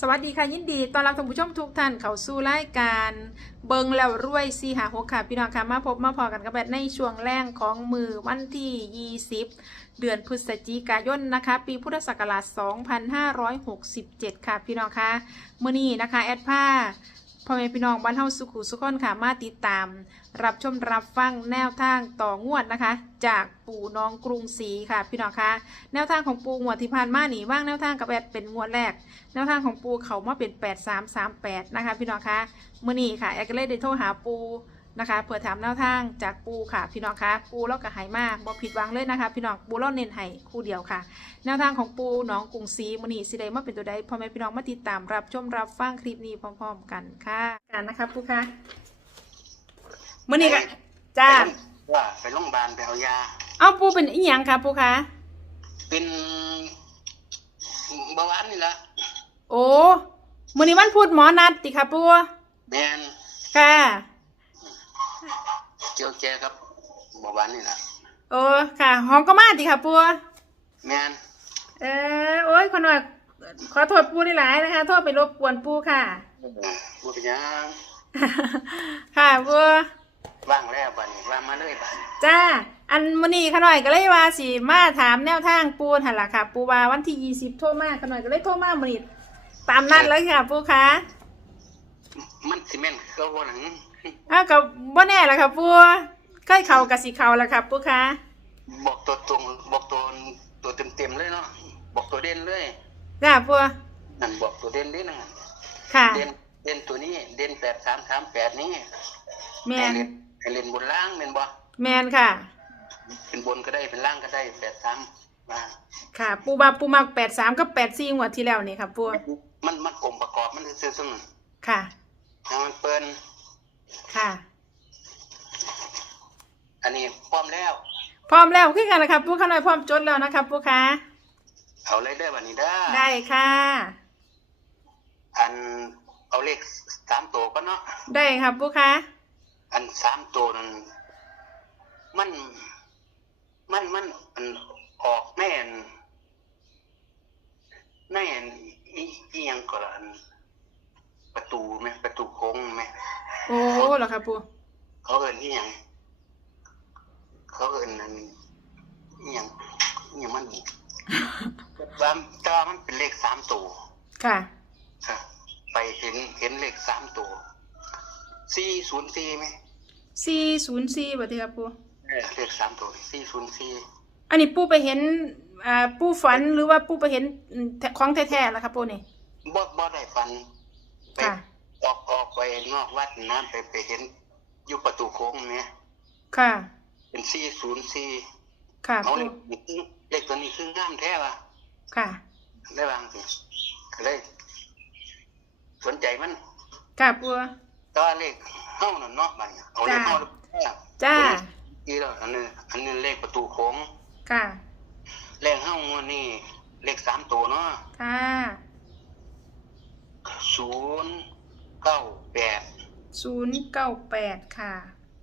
สวัสดีค่ะยินดีตอนรับท่านผู้ชมทุกท่านเข้าสู่รายการเบิงแล้วรวยซีหาหกค่ะ พี่น้องค่ะมาพบมาพอกันกับแบบในช่วงแรกของมือวันที่ 20 เดือนพฤศจิกายนนะคะ ปีพุทธศักราช 2567 ค่ะ พี่น้องค่ะ มือนี้นะคะ แอดผ้า พ่อแม่พี่น้องบ้านเฮาสุขุสุขคนค่ะมาติดตาม รับชมรับฟังแนวทางต่องวดนะคะ จากปู่น้องกรุงศรีค่ะ พี่น้องคะแนวทางของปู่งวดที่ผ่านมาหนีว่างแนวทางกับแอดเป็นงวดแรก แนวทางของปูเขามาเป็น 8338 นะคะ พี่น้องคะเมื่อนี้ค่ะแอดก็เลยได้โทรหาปู นะคะเพื่อถามแนวทางจากปูค่ะพี่น้องคะปูแล้วก็หายมากบ่ผิดหวังเลยนะคะพี่น้องปูเราเน้นให้คู่เดียวค่ะ แนวทางของปูน้องกรุงศรีมื่อนี้สิได้มาเป็นตัวใดพ่อแม่พี่น้องมาติดตามรับชมรับฟังคลิปนี้พร้อม ๆ กันค่ะกันนะคะปูคะมื่อนี้ก็จ้าว่าไปโรงพยาบาลไปเอายา เอาปูเป็นอีหยังค่ะปูคะเป็นเบาหวานนี่ละโอ้มื่อนี้วันพุธหมอนัดติค่ะปูแมนค่ะ เจียวแจครับเบาหวานนี่ละโอ้ค่ะห้องก็มาติค่ะปูแมนเออโอ้ยขอหน่อยขอโทษปูได้หลายๆนะคะ โทษไปรบกวนปูค่ะพูดไปยังค่ะปูว่างแล้วบัดนี้ว่างมาเลยบัดนี้จ้าอันมื้อนี้ขอหน่อยก็เลยว่าสิมาถามแนวทางปูหั่นล่ะค่ะ ปูว่าวันที่20โทรมาขอหน่อยก็เลยโทรมามื้อนี้ตามนัดเลยค่ะปูคะมันซีเมนต์เขาว่าหนัง อ้าวก็บ่แน่ล่ะค่ะปูใกล้เข้ากับสิเข้าแล้วค่ะปูคะบอกตัวตรงบอกตัวตัวเต็มเต็มๆเลยเนาะบอกตัวเด่นเลยจ้าปูนั่นบอกตัวเด่นเลยนะค่ะเด่นเด่นตัวนี้เด่นแปดสามสามแปดนี่แมให้นเล่นให้เล่นบนล่างเป็นบ่แมนค่ะ เป็นบนก็ได้เป็นล่างก็ได้แปดสามมาค่ะ ปูบาปูมัก83กับ84งวดที่แล้วนี่ค่ะปูมันมันกลมประกอบมันซื่อๆซึ่งค่ะให้มันเปิ้น ค่ะ อันนี้พร้อมแล้ว พร้อมแล้วขึ้นกันแล้วครับปูขอหน่อยพร้อมจดแล้วนะครับปูคะเอาเลยได้อบัดนี้ได้อได้ค่ะ อันเอาเลขสามตัวก็เนาะ ได้ครับปูคะอันสามตัวนั้นมัน มันมันอันออกแม่นแม่นอีอีหยังก็ละอันประตูไหมประตูโค้งไหม โอ้เหรอครับปูเขาเอินอีหยังเขาเอินนั่นอีหยังอีหยังมันอีกว่าแต่ว่ามันเป็นเลขสามตัวค่ะครับไปเห็นเห็นเลขสามตัวสี่ศูนย์สี่ไหมสี่ศูนย์สี่บัดนี้ครับปูเออเลขสามตัวสี่ศูนย์สี่อันนี้ปูไปเห็นอ่าปูฝันหรือว่าปูไปเห็นอืมของแท้ๆแล้วครับปูนี่บ่บ่ได้ฟันไปค่ะ ออกออกไปนอกวัดนะไปไปเห็นอยู่ประตูโค้งเนี่ยค่ะ เป็นสี่ศูนย์สี่ค่ะเอาปูเลขนี้คือเลขตัวนี้คืองามแท้ว่ะค่ะได้บางสิก็เลย สนใจมันค่ะปูแต่ว่าเลขเฮ้านั่นเนาะบัดนี้เอาเลขจ้าเฮ้าแล้วจ้าอีแล้วอันนี้อันนี้เลขประตูโค้งค่ะเลขเฮ้างวดนี่เลขสามตัวเนาะค่ะศูนย์ เก้าแปดศูนย์เก้าแปดค่ะ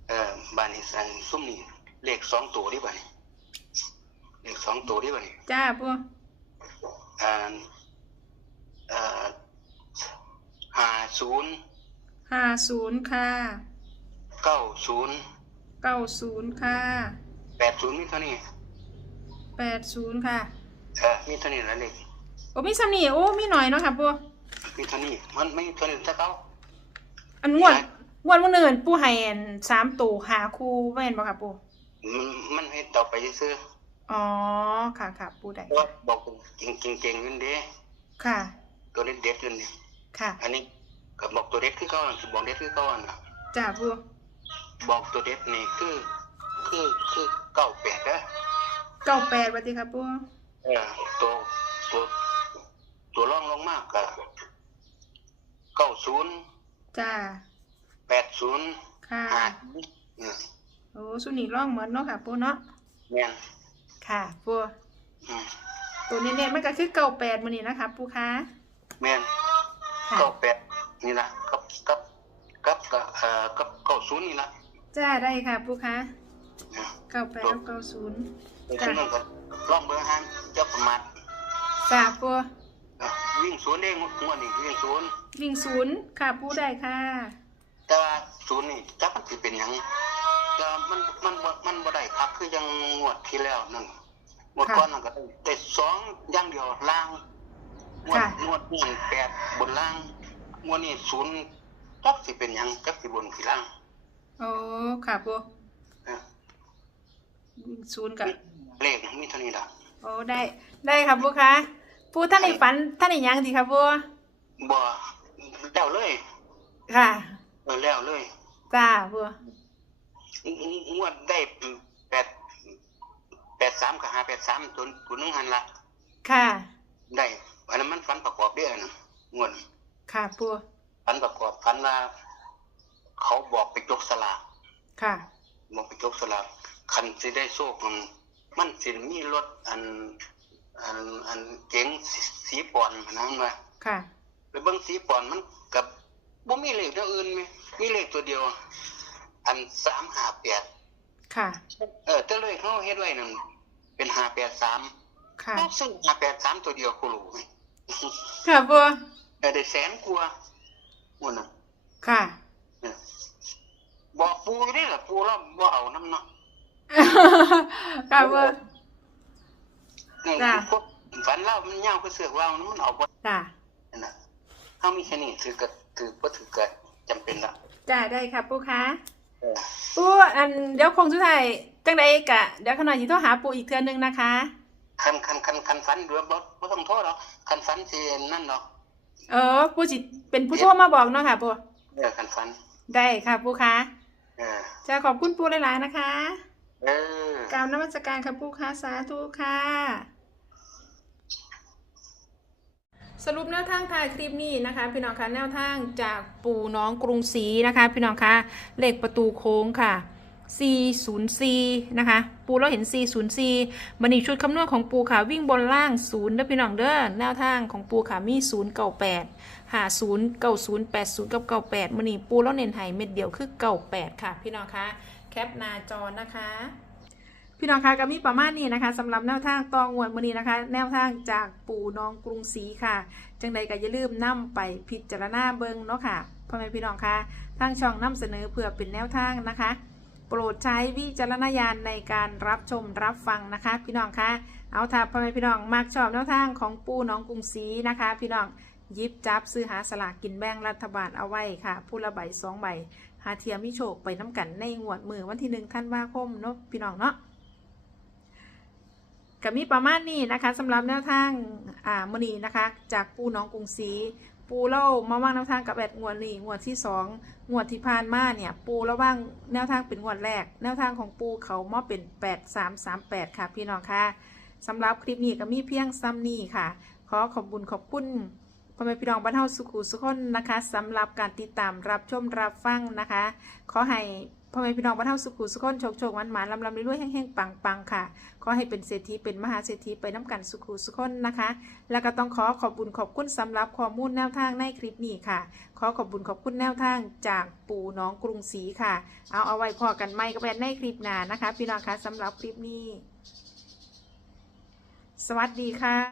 เออบ้านนี้สันซุ่มนี่เลขสองตัวดิบ้านนี้เลขสองตัวดิบ้านนี้จ้าปูอ่าเอ่อห้าศูนย์ห้าศูนย์ค่ะเก้าศูนย์เก้าศูนย์ค่ะแปดศูนย์มีเท่านี้แปดศูนย์ค่ะ เออมีเท่านี้แล้วเลขโอ้มีสำนีโอ้มีหน่อยเนาะครับปูมีเท่านี้มันไม่เท่านี้ถ้าเขา อันงวดงวดมื้อนึงปูให้อันสามตู่หาคู่แม่นบ่ครับปูมันมันให้ต่อไปซื้ออ๋อค่ะค่ะปูได้เพราะว่าบอกเก่งเก่งเก่งขึ้นเด้ค่ะ ตัวเด็ดเด็ดขึ้นนี่ค่ะ อันนี้ก็บอกตัวเด็ดคือเขาคือบอกเด็ดคือเขาอะจ้าปูบอกตัวเด็ดนี่คือคือคือเก้าแปดนะเก้าแปดวัติครับปูเออตัวตัวตัวร่องลงมากกับเก้าศูนย์ จ้าแปดศูนย์ค่ะ ห้าโอ้สุนีร่องเหมือนเนาะค่ะปูเนาะ แม่นค่ะปูอืมตัวเน้นๆมันก็คือเก้าแปดมือนี้นะคะปูคะแม่นค่ะ เก้าแปดนี่ละกับกับกับกับเอ่อกับเก้าศูนย์นี่ละจ้าได้ค่ะปูคะอืมเก้าแปดกับเก้าศูนย์เป็นขึ้นนั่นก็ร่องเบอร์ห้างเจ้าประมาท จ้าปูเออ วิ่งศูนย์เด้งงวดนี้วิ่งศูนย์วิ่งศูนย์ค่ะปูได้ค่ะ แต่ว่าศูนย์นี่จักมันสิเป็นหยังแต่มันมันบ่มันบ่ได้พักคือยังงวดที่แล้วนั่นงวดก่อนนั่นก็ได้ได้สองอย่างเดียวล่างงวดงวดนี้แปดบนล่างงวดนี้ศูนย์จักสิเป็นหยังจักสิบนสิล่างโอ้ค่ะปูเออวิ่งศูนย์กับเลขมีเท่านี้ล่ะโอ้ได้ได้ค่ะปูคะ ปูท่านในฝันท่านในยังดีค่ะปูบ่แล้วเลย ค่ะเออแล้วเลยจ้าปูงวดได้แปดแปดสามกับห้าแปดสามตัวตัวหนึงหันละค่ะ ได้อันนั้นมันฝันประกอบเด้วยนะงวดค่ะปูฝันประกอบฝันว่าเขาบอกไปจกสลากค่ะบอกไปจกสลากคันสิได้โชคมันมันสิมีรถอัน อันอันเก๋งสีสีปอนนะมันว่าค่ะไปเบิ่งสีปอนมันกับบ่มีเลขอย่างอื่นไหมมีเลขตัวเดียว อันสามห้าแปดค่ะ เออแต่เลยเขาเฮ็ดไว้นั่นเป็นห้าแปดสามค่ะเราซื้อห้าแปดสามตัวเดียวกูรู้ไหมค่ะปูเออได้แสนกว่าวันน่ะค่ะเออบอกปูอยู่นี่แหละปูแล้วบ่เอาน้ำเนาะค่ะ ปูนี่จ้ะพวกฝันเล่ามันยาวก็เสือกเล่านะมันเอาบ่จ้านั่นน่ะเฮามีแค่นี้ถือก็ถือบ่ถือก็จำเป็นละจ้าได้ค่ะปูคะเออปูอันเดี๋ยวคงสุดท้ายจังใดกะเดี๋ยวขน่อยสิโทรหาปูอีกเทื่อนึงนะคะคันคันคันคันฝันเรือบ่บ่ต้องโทษหรอกคันฝันสินั่นดอกเออปูสิเป็นผู้โทรมาบอกเนาะค่ะปูเออคันฝัน ได้ค่ะปูคะเออจะขอบคุณปูหลายๆนะคะเออกล่าวนมัสการค่ะปูค่ะสาธุค่ะ สรุปแนวทางถ่ายคลิปนี้นะคะ พี่น้องคะแนวทางจากปู่น้องกรุงศรีนะคะ พี่น้องคะเลขประตูโค้งค่ะ404 นะคะ ปูเราเห็น404 มันนี่ชุดคำนวณของปูค่ะวิ่งบนล่าง0เด้อพี่น้องเด้อแนวทางของปูค่ะมี 0 98หา0 90 80กับ98มันนี่ปูเราเน้นให้เม็ดเดียวคือ 98 ค่ะ พี่น้องคะแคปหน้าจอนะคะ พี่น้องคะก็มีประมาณนี้นะคะสำหรับแนวทางตองวดมือนี้นะคะ แนวทางจากปู่น้องกรุงศรีค่ะจังใดก็อย่าลืมนำไปพิจารณาเบิ่งเนาะค่ะพ่อแม่พี่น้องคะทางช่องนำเสนอเพื่อเป็นแนวทางนะคะ โปรดใช้วิจารณญาณในการรับชมรับฟังนะคะ พี่น้องคะเอาถ้าพ่อแม่พี่น้องมักชอบแนวทางของปู่น้องกรุงศรีนะคะ พี่น้องยิบจับซื้อหาสลากกินแบ่งรัฐบาลเอาไว้ค่ะผู้ละใบสองใบหาเทียมมิโชคไปน้ำกันในงวดมือวันที่หนึ่งธันว่าคมเนาะพี่น้องเนาะ ก็มีประมาณนี้นะคะสำหรับแนวทางอ่ามอนีนะคะ จากปูน้องกรุงศรีปูเล่ามาว่างแนวทางกับแอดงวดนี้งวดที่สองงวดที่ผ่านมาเนี่ย ปูระว่างแนวทางเป็นงวดแรก แนวทางของปูเขามาเป็น 8 3 3 8 ค่ะพี่น้องค่ะสำหรับคลิปนี้ก็มีเพียงซ้ำนี้ค่ะ ขอขอบคุญขอบคุณพ่อแม่พี่น้องบ้านเฮาสุขุสุขคนนะคะสำหรับการติดตามรับชมรับฟังนะคะ ขอให้ พ่อแม่พี่น้องบ้านเฮาสุขุสุขคนโชคโชคมันหมานลำลำรวยๆแห้งๆปังๆค่ะ ขอให้เป็นเศรษฐีเป็นมหาเศรษฐีไปน้ำกันสุขุสุขคนนะคะ แล้วก็ต้องขอขอบบุญขอบคุณสำหรับข้อมูลแนวทางในคลิปนี้ค่ะ ขอขอบบุญขอบคุณแนวทางจากปู่น้องกรุงศรีค่ะ เอาเอาไว้พอกันไม่ก็เป็นในคลิปหน้านะคะ พี่น้องคะสำหรับคลิปนี้ สวัสดีค่ะ